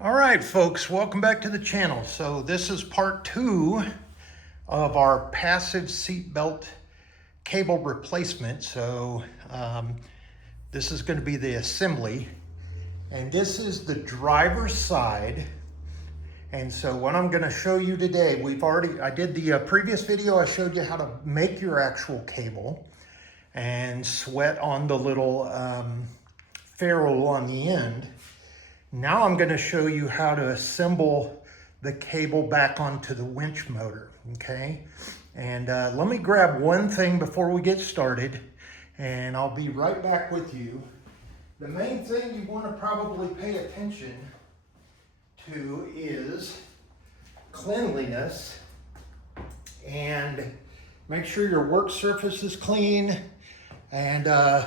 All right, folks, welcome back to the channel. So this is part 2 of our passive seatbelt cable replacement. So this is going to be the assembly, and this is the driver's side. And so what I'm going to show you today, I did the previous video, I showed you how to make your actual cable and sweat on the little ferrule on the end. Now I'm going to show you how to assemble the cable back onto the winch motor, okay? And let me grab one thing before we get started, and I'll be right back with you. The main thing you want to probably pay attention to is cleanliness, and make sure your work surface is clean. And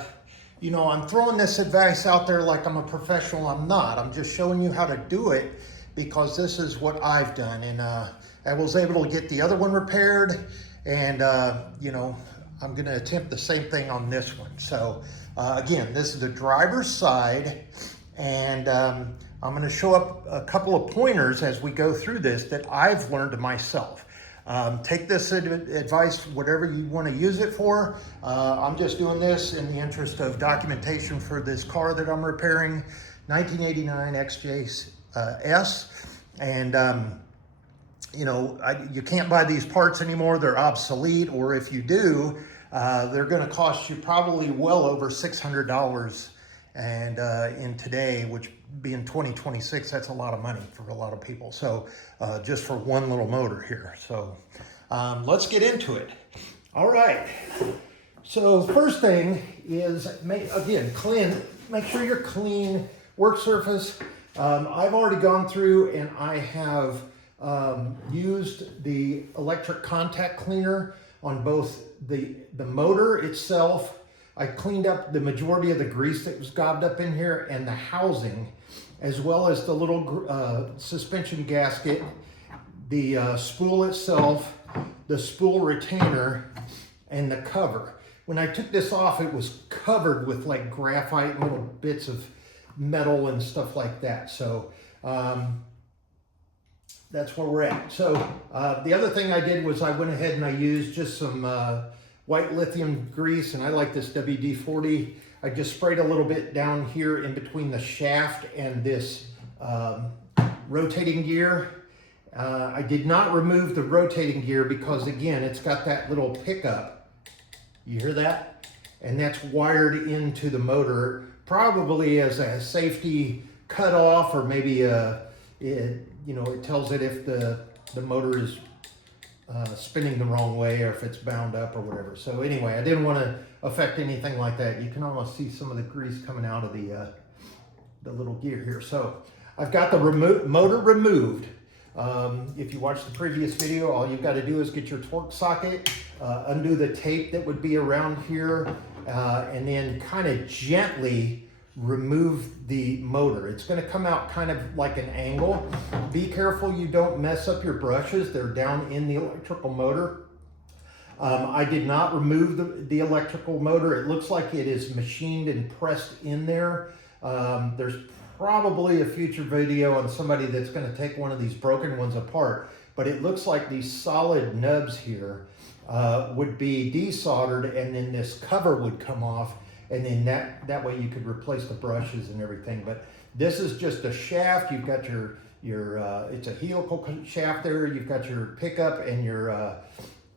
you know, I'm throwing this advice out there like I'm a professional. I'm not. I'm just showing you how to do it because this is what I've done. And I was able to get the other one repaired. And, you know, I'm going to attempt the same thing on this one. So, again, this is the driver's side. And I'm going to show up a couple of pointers as we go through this that I've learned myself. Take this advice, whatever you want to use it for. I'm just doing this in the interest of documentation for this car that I'm repairing, 1989 XJS. And, you know, you can't buy these parts anymore. They're obsolete, or if you do, they're going to cost you probably well over $600. And in today, which being 2026, that's a lot of money for a lot of people. So just for one little motor here. So let's get into it. All right. So first thing is, again, make sure you're clean work surface. I've already gone through and I have used the electric contact cleaner on both the motor itself. I cleaned up the majority of the grease that was gobbed up in here and the housing, as well as the little suspension gasket, the spool itself, the spool retainer, and the cover. When I took this off, it was covered with like graphite and little bits of metal and stuff like that. So that's where we're at. So the other thing I did was I went ahead and I used just some white lithium grease, and I like this WD-40. I just sprayed a little bit down here in between the shaft and this rotating gear. I did not remove the rotating gear because, again, it's got that little pickup. You hear that? And that's wired into the motor, probably as a safety cutoff, or maybe it tells it if the motor is spinning the wrong way or if it's bound up or whatever. So anyway, I didn't want to affect anything like that. You can almost see some of the grease coming out of the little gear here. So I've got the motor removed. If you watched the previous video, all you've got to do is get your torque socket, undo the tape that would be around here, and then kind of gently remove the motor. It's going to come out kind of like an angle. Be careful you don't mess up your brushes. They're down in the electrical motor. I did not remove the electrical motor. It looks like it is machined and pressed in there. There's probably a future video on somebody that's going to take one of these broken ones apart, but it looks like these solid nubs here would be desoldered, and then this cover would come off, and then that way you could replace the brushes and everything. But this is just a shaft. You've got your it's a helical shaft there. You've got your pickup and your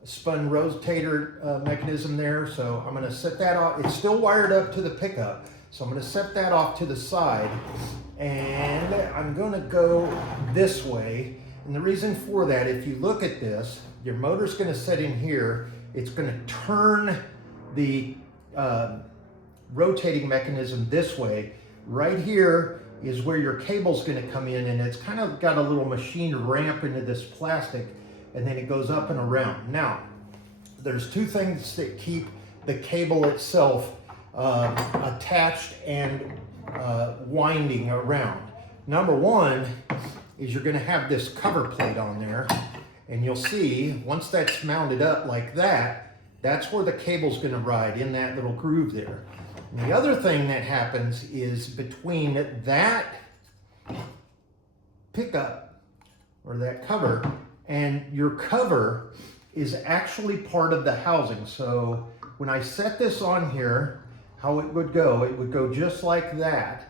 spun rotator mechanism there. So I'm going to set that off. It's still wired up to the pickup, so I'm going to set that off to the side, and I'm going to go this way. And the reason for that, if you look at this, your motor's going to set in here. It's going to turn the rotating mechanism this way. Right here is where your cable's going to come in, and it's kind of got a little machined ramp into this plastic, and then it goes up and around. Now, there's two things that keep the cable itself attached and winding around. Number one is you're going to have this cover plate on there, and you'll see once that's mounted up like that, that's where the cable's going to ride, in that little groove there. And the other thing that happens is between that pickup or that cover, and your cover is actually part of the housing. So when I set this on here, how it would go just like that.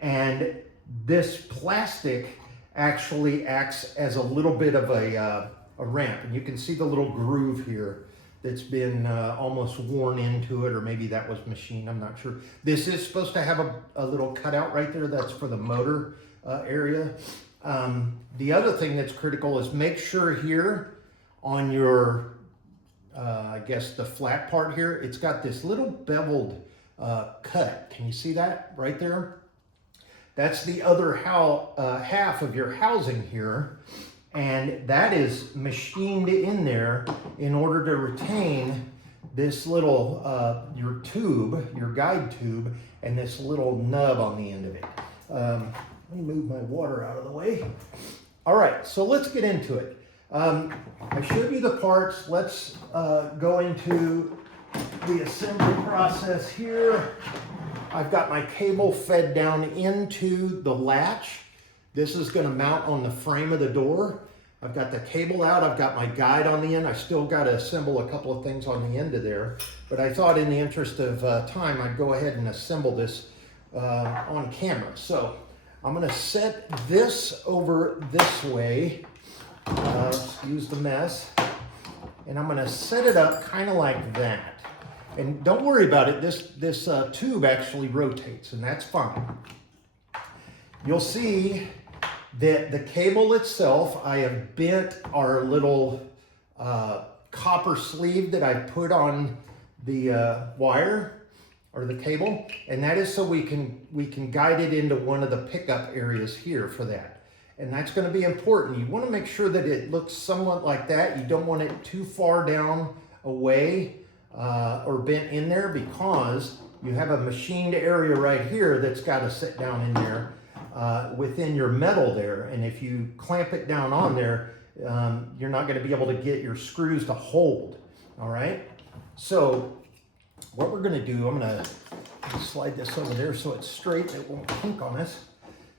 And this plastic actually acts as a little bit of a ramp. And you can see the little groove here that's been almost worn into it, or maybe that was machined, I'm not sure. This is supposed to have a little cutout right there. That's for the motor area. The other thing that's critical is make sure here on your, I guess the flat part here, it's got this little beveled cut. Can you see that right there? That's the other half of your housing here. And that is machined in there in order to retain this little, your tube, your guide tube, and this little nub on the end of it. Let me move my water out of the way. All right, so let's get into it. I showed you the parts. Let's go into the assembly process here. I've got my cable fed down into the latch. This is going to mount on the frame of the door. I've got the cable out. I've got my guide on the end. I still got to assemble a couple of things on the end of there. But I thought in the interest of time, I'd go ahead and assemble this on camera. So I'm going to set this over this way. Excuse the mess. And I'm going to set it up kind of like that. And don't worry about it. This tube actually rotates, and that's fine. You'll see that the cable itself, I have bent our little copper sleeve that I put on the wire or the cable, and that is so we can guide it into one of the pickup areas here for that. And that's going to be important. You want to make sure that it looks somewhat like that. You don't want it too far down away or bent in there, because you have a machined area right here that's got to sit down in there within your metal there. And if you clamp it down on there, you're not going to be able to get your screws to hold. All right. So what we're going to do, I'm going to slide this over there so it's straight and it won't kink on us.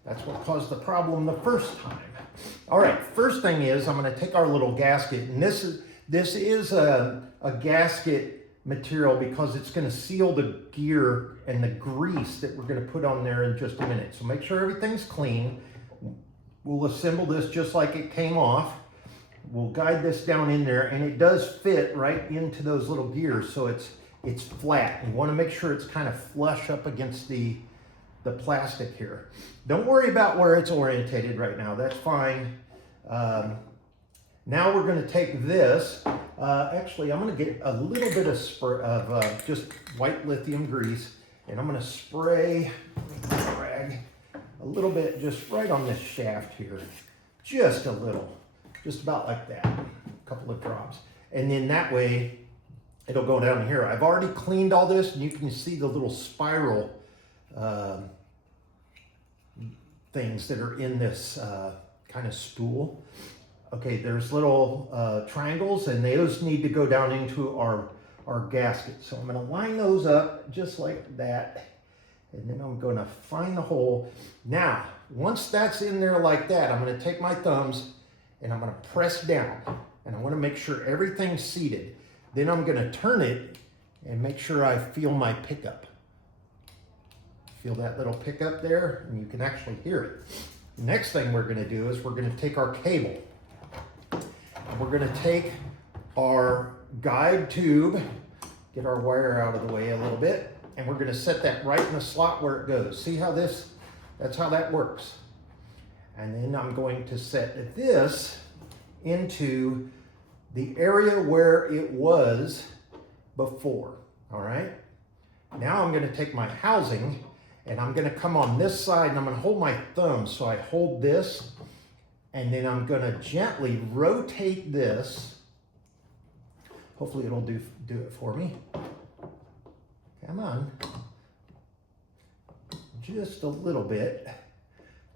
That's what caused the problem the first time. All right, first thing is I'm going to take our little gasket, and this is a gasket material because it's going to seal the gear and the grease that we're going to put on there in just a minute. So make sure everything's clean. We'll assemble this just like it came off. We'll guide this down in there, and it does fit right into those little gears, so it's flat. You want to make sure it's kind of flush up against the plastic here. Don't worry about where it's orientated right now. That's fine. Now we're going to take this. Actually, I'm going to get a little bit of just white lithium grease, and I'm going to spray rag a little bit just right on this shaft here. Just a little. Just about like that. A couple of drops. And then that way, it'll go down here. I've already cleaned all this, and you can see the little spiral things that are in this kind of spool. Okay, there's little triangles, and those need to go down into our gasket. So I'm going to line those up just like that, and then I'm going to find the hole. Now, once that's in there like that, I'm going to take my thumbs and I'm going to press down, and I want to make sure everything's seated. Then I'm going to turn it and make sure I feel my pickup. Feel that little pickup there, and you can actually hear it. The next thing we're going to do is we're going to take our cable. And we're going to take our guide tube, get our wire out of the way a little bit, and we're going to set that right in the slot where it goes. See how that's how that works. And then I'm going to set this into the area where it was before. All right. Now I'm going to take my housing, and I'm going to come on this side, and I'm going to hold my thumb. So I hold this, and then I'm going to gently rotate this. Hopefully it'll do it for me. Come on. Just a little bit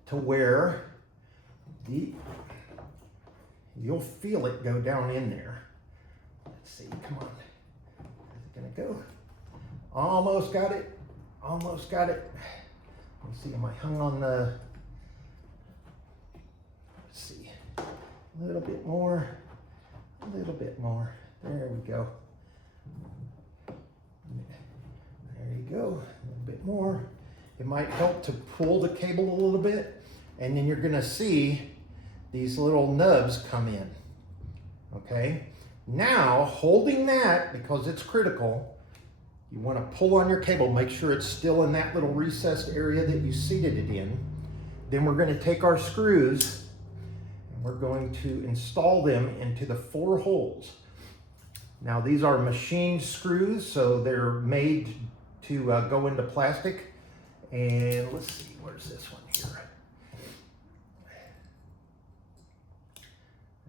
to where you'll feel it go down in there. Let's see, come on. Is it going to go? Almost got it. Almost got it. Let's see, am I hung on the... A little bit more, a little bit more. There we go. There you go, a little bit more. It might help to pull the cable a little bit, and then you're gonna see these little nubs come in, okay? Now, holding that, because it's critical, you wanna pull on your cable, make sure it's still in that little recessed area that you seated it in. Then we're gonna take our screws, and we're going to install them into the 4 holes. Now, these are machined screws, so they're made to go into plastic. And let's see, where's this one here?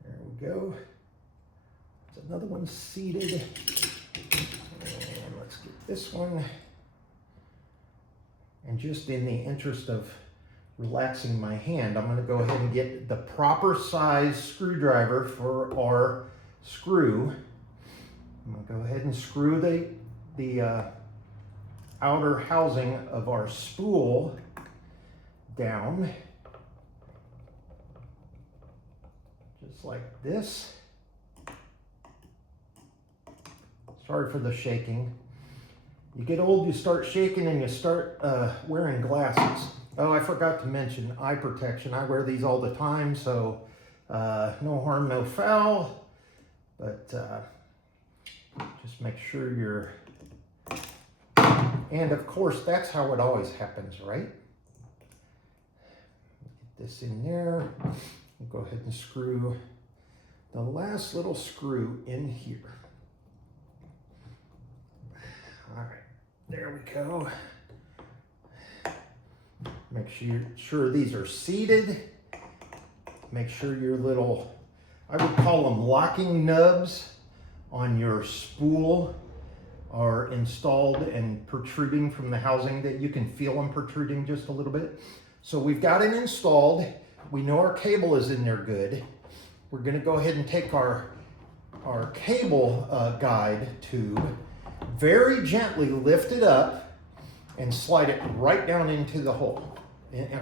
There we go. There's another one seated. And let's get this one. And just in the interest of relaxing my hand, I'm gonna go ahead and get the proper size screwdriver for our screw. I'm gonna go ahead and screw the outer housing of our spool down, just like this. Sorry for the shaking. You get old, you start shaking, and you start wearing glasses. Oh, I forgot to mention eye protection. I wear these all the time, so no harm, no foul. But just make sure you're, and of course, that's how it always happens, right? Get this in there. We'll go ahead and screw the last little screw in here. All right, there we go. Make sure these are seated. Make sure your little, I would call them locking nubs on your spool are installed and protruding from the housing, that you can feel them protruding just a little bit. So we've got it installed. We know our cable is in there good. We're gonna go ahead and take our cable guide tube, very gently lift it up and slide it right down into the hole,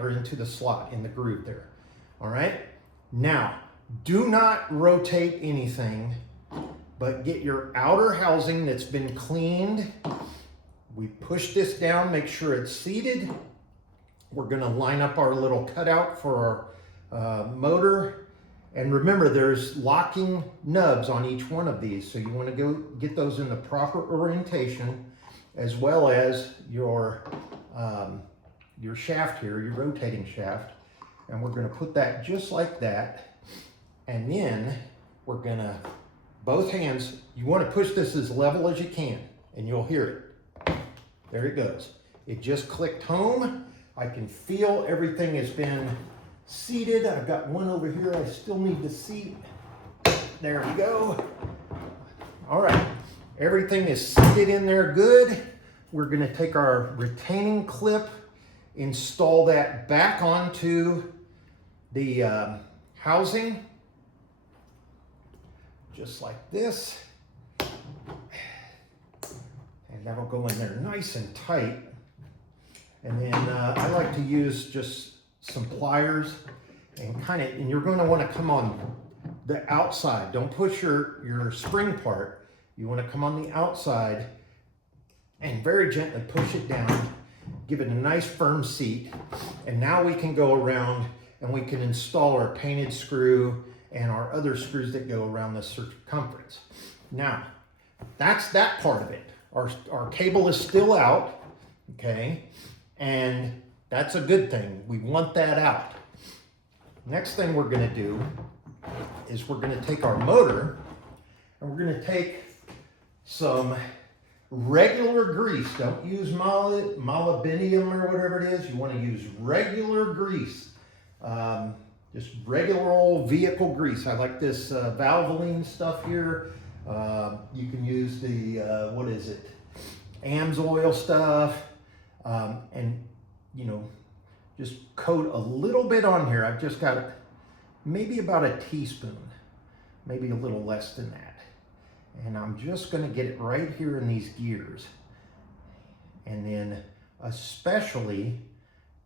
or into the slot in the groove there. All right? Now, do not rotate anything, but get your outer housing that's been cleaned. We push this down, make sure it's seated. We're gonna line up our little cutout for our motor. And remember, there's locking nubs on each one of these, so you wanna go get those in the proper orientation, as well as your shaft here, your rotating shaft. And we're gonna put that just like that. And then we're gonna, both hands, you want to push this as level as you can, and you'll hear it. There it goes. It just clicked home. I can feel everything has been seated. I've got one over here I still need to seat. There we go. All right, everything is seated in there good. We're going to take our retaining clip, install that back onto the housing. Just like this, and that'll go in there nice and tight. And then I like to use just some pliers and and you're going to want to come on the outside. Don't push your spring part. You want to come on the outside and very gently push it down, give it a nice firm seat. And now we can go around and we can install our painted screw and our other screws that go around the circumference. Now, that's that part of it. Our cable is still out, okay? And that's a good thing. We want that out. Next thing we're gonna do is we're gonna take our motor and we're gonna take some regular grease. Don't use molybdenum or whatever it is. You wanna use regular grease. Just regular old vehicle grease. I like this Valvoline stuff here. You can use the, what is it? AMSOIL stuff. And, you know, just coat a little bit on here. I've just got maybe about a teaspoon, maybe a little less than that. And I'm just gonna get it right here in these gears. And then especially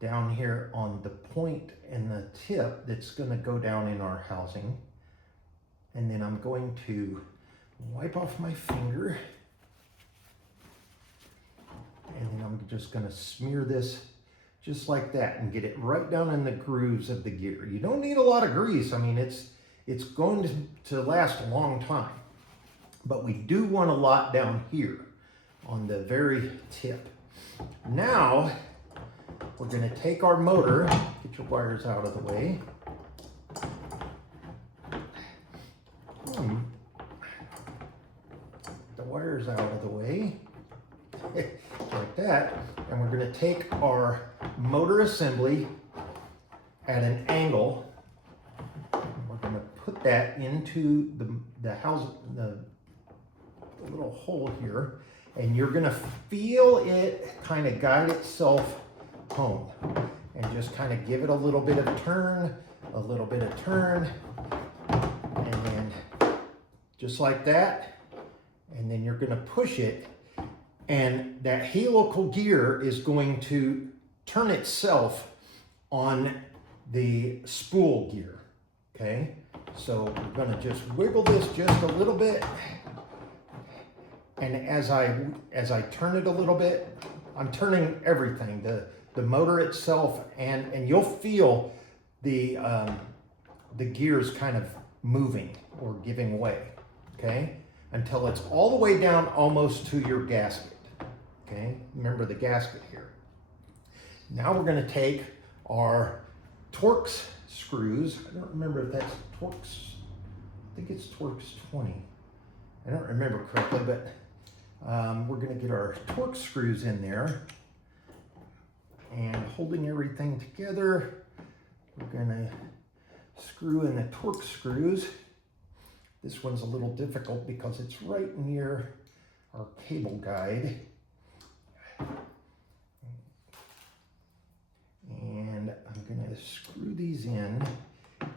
down here on the point and the tip that's gonna go down in our housing. And then I'm going to wipe off my finger. And then I'm just gonna smear this just like that and get it right down in the grooves of the gear. You don't need a lot of grease. I mean, it's going to last a long time. But we do want a lot down here on the very tip. Now, we're gonna take our motor, get your wires out of the way. The wires out of the way. Like that, and we're going to take our motor assembly at an angle. We're going to put that into the house, the little hole here, and you're going to feel it kind of guide itself home, and just kind of give it a little bit of turn, and then just like that, and then you're going to push it. And that helical gear is going to turn itself on the spool gear, okay? So we're gonna just wiggle this just a little bit. And as I turn it a little bit, I'm turning everything, the motor itself, and you'll feel the gears kind of moving or giving way, okay? Until it's all the way down almost to your gasket. Okay, remember the gasket here. Now we're going to take our Torx screws. I don't remember if that's Torx. I think it's Torx 20. I don't remember correctly, but we're going to get our Torx screws in there. And holding everything together, we're going to screw in the Torx screws. This one's a little difficult because it's right near our cable guide. And I'm going to screw these in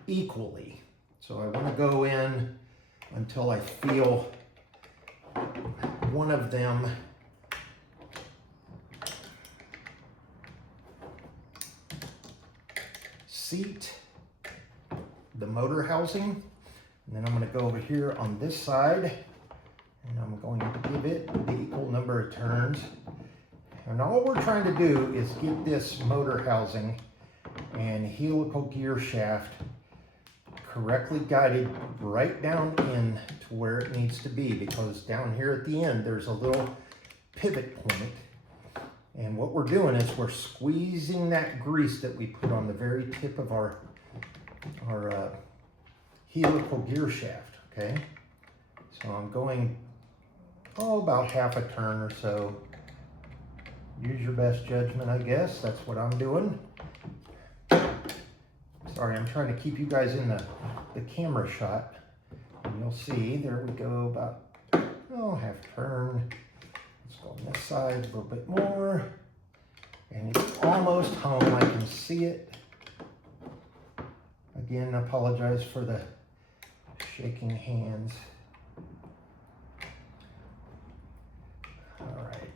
equally. So I want to go in until I feel one of them seat the motor housing. And then I'm going to go over here on this side, and I'm going to give it the equal number of turns. And all we're trying to do is get this motor housing and helical gear shaft correctly guided right down in to where it needs to be, because down here at the end there's a little pivot point. And what we're doing is we're squeezing that grease that we put on the very tip of our helical gear shaft, okay? So I'm going, about half a turn or so. Use your best judgment, I guess. That's what I'm doing. Sorry, I'm trying to keep you guys in the camera shot. And you'll see, there we go, about, half turn. Let's go on this side a little bit more. And it's almost home, I can see it. Again, I apologize for the shaking hands. All right,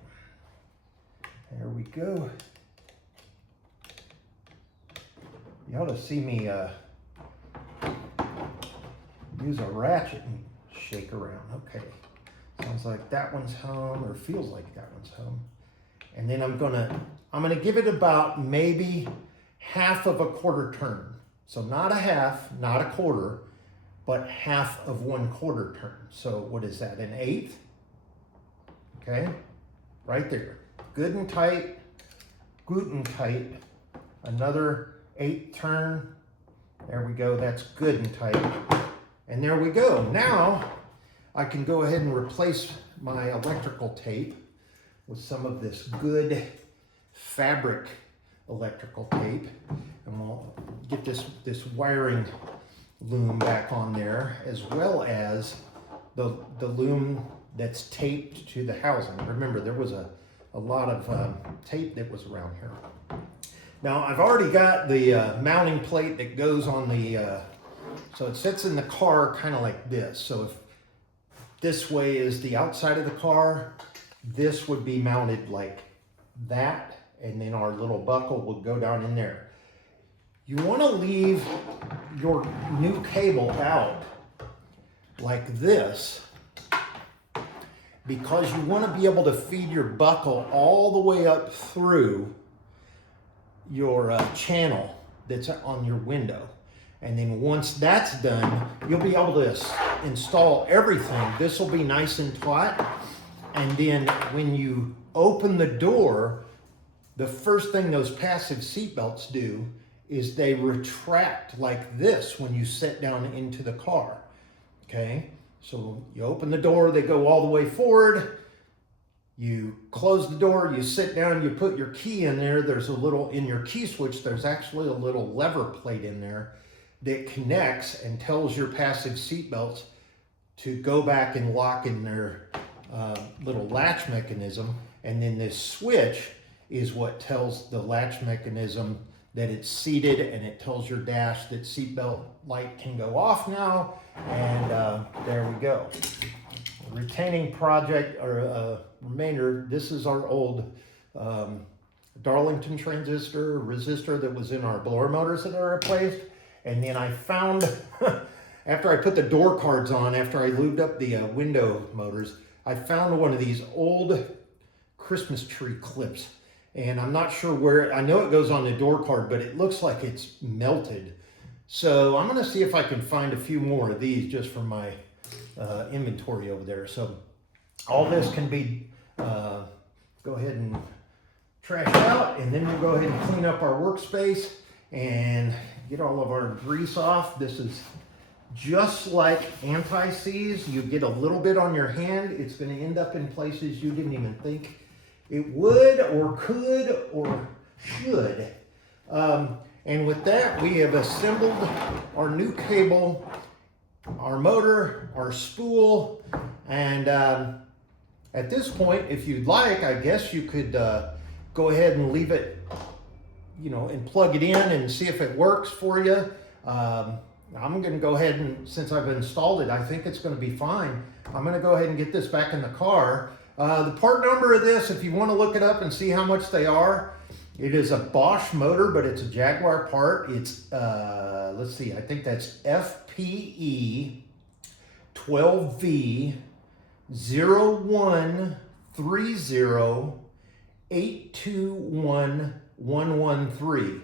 there we go. You ought to see me use a ratchet and shake around. Okay, sounds like that one's home, or feels like that one's home. And then I'm gonna give it about maybe half of a quarter turn. So not a half, not a quarter, but half of 1/4 turn. So what is that, an eighth? Okay, right there. Good and tight, gluten tight. Another 8th turn. There we go, that's good and tight. And there we go. Now I can go ahead and replace my electrical tape with some of this good fabric electrical tape. And we'll get this wiring loom back on there, as well as the loom that's taped to the housing. Remember, there was a lot of tape that was around here. Now, I've already got the mounting plate that goes on the, so it sits in the car kind of like this. So if this way is the outside of the car, this would be mounted like that, and then our little buckle would go down in there. You want to leave your new cable out like this, because you want to be able to feed your buckle all the way up through your channel that's on your window. And then once that's done, you'll be able to install everything. This will be nice and taut. And then when you open the door, the first thing those passive seat belts do is they retract like this when you sit down into the car. Okay, so you open the door, they go all the way forward. You close the door, you sit down, you put your key in there. There's a little, in your key switch, there's actually a little lever plate in there that connects and tells your passive seat belts to go back and lock in their little latch mechanism. And then this switch is what tells the latch mechanism that it's seated, and it tells your dash that seatbelt light can go off now. And there we go. Retaining project or remainder. This is our old Darlington resistor that was in our blower motors that I replaced. And then I found, after I put the door cards on, after I lubed up the window motors, I found one of these old Christmas tree clips. And I'm not sure where, I know it goes on the door card, but it looks like it's melted. So I'm gonna see if I can find a few more of these just from my inventory over there. So all this can be, go ahead and trash out, and then we'll go ahead and clean up our workspace and get all of our grease off. This is just like anti-seize. You get a little bit on your hand, it's gonna end up in places you didn't even think it would or could or should. And with that, we have assembled our new cable, our motor, our spool, and at this point, if you'd like, I guess you could go ahead and leave it, you know, and plug it in and see if it works for you. I'm gonna go ahead and, since I've installed it, I think it's gonna be fine. I'm gonna go ahead and get this back in the car. The part number of this, if you want to look it up and see how much they are, it is a Bosch motor, but it's a Jaguar part. It's, let's see, I think that's FPE 12V 01308211113.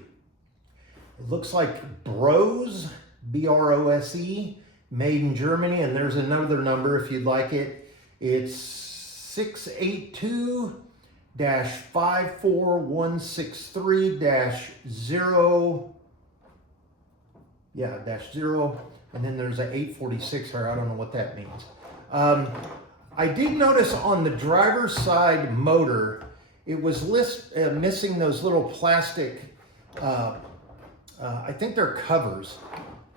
It looks like Brose, B-R-O-S-E, made in Germany, and there's another number if you'd like it. It's 682-54163-0, -0, and then there's an 846 here. I don't know what that means. I did notice on the driver's side motor, it was missing those little plastic, I think they're covers.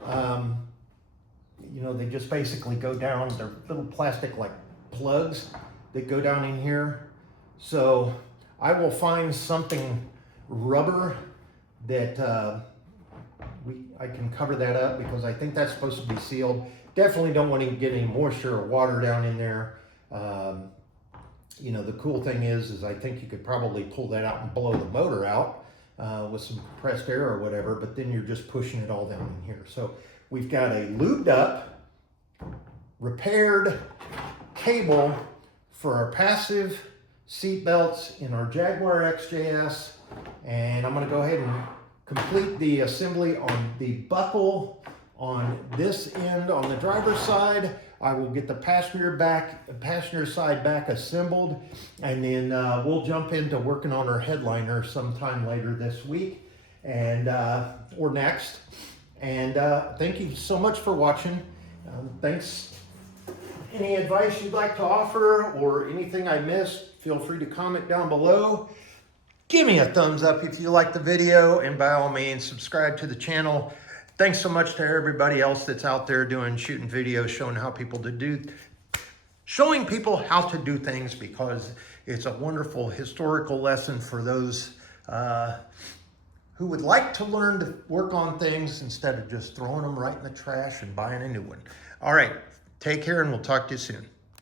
You know, they just basically go down, they're little plastic like plugs that go down in here. So I will find something rubber that I can cover that up, because I think that's supposed to be sealed. Definitely don't want to get any moisture or water down in there. You know, the cool thing is I think you could probably pull that out and blow the motor out with some compressed air or whatever, but then you're just pushing it all down in here. So we've got a lubed up, repaired cable for our passive seat belts in our Jaguar XJS, and I'm going to go ahead and complete the assembly on the buckle on this end on the driver's side. I will get the passenger side back assembled, and then we'll jump into working on our headliner sometime later this week and or next. And thank you so much for watching. Thanks. Any advice you'd like to offer or anything I missed, feel free to comment down below. Give me a thumbs up if you like the video, and by all means, subscribe to the channel. Thanks so much to everybody else that's out there shooting videos, showing people how to do things, because it's a wonderful historical lesson for those who would like to learn to work on things instead of just throwing them right in the trash and buying a new one. All right. Take care, and we'll talk to you soon.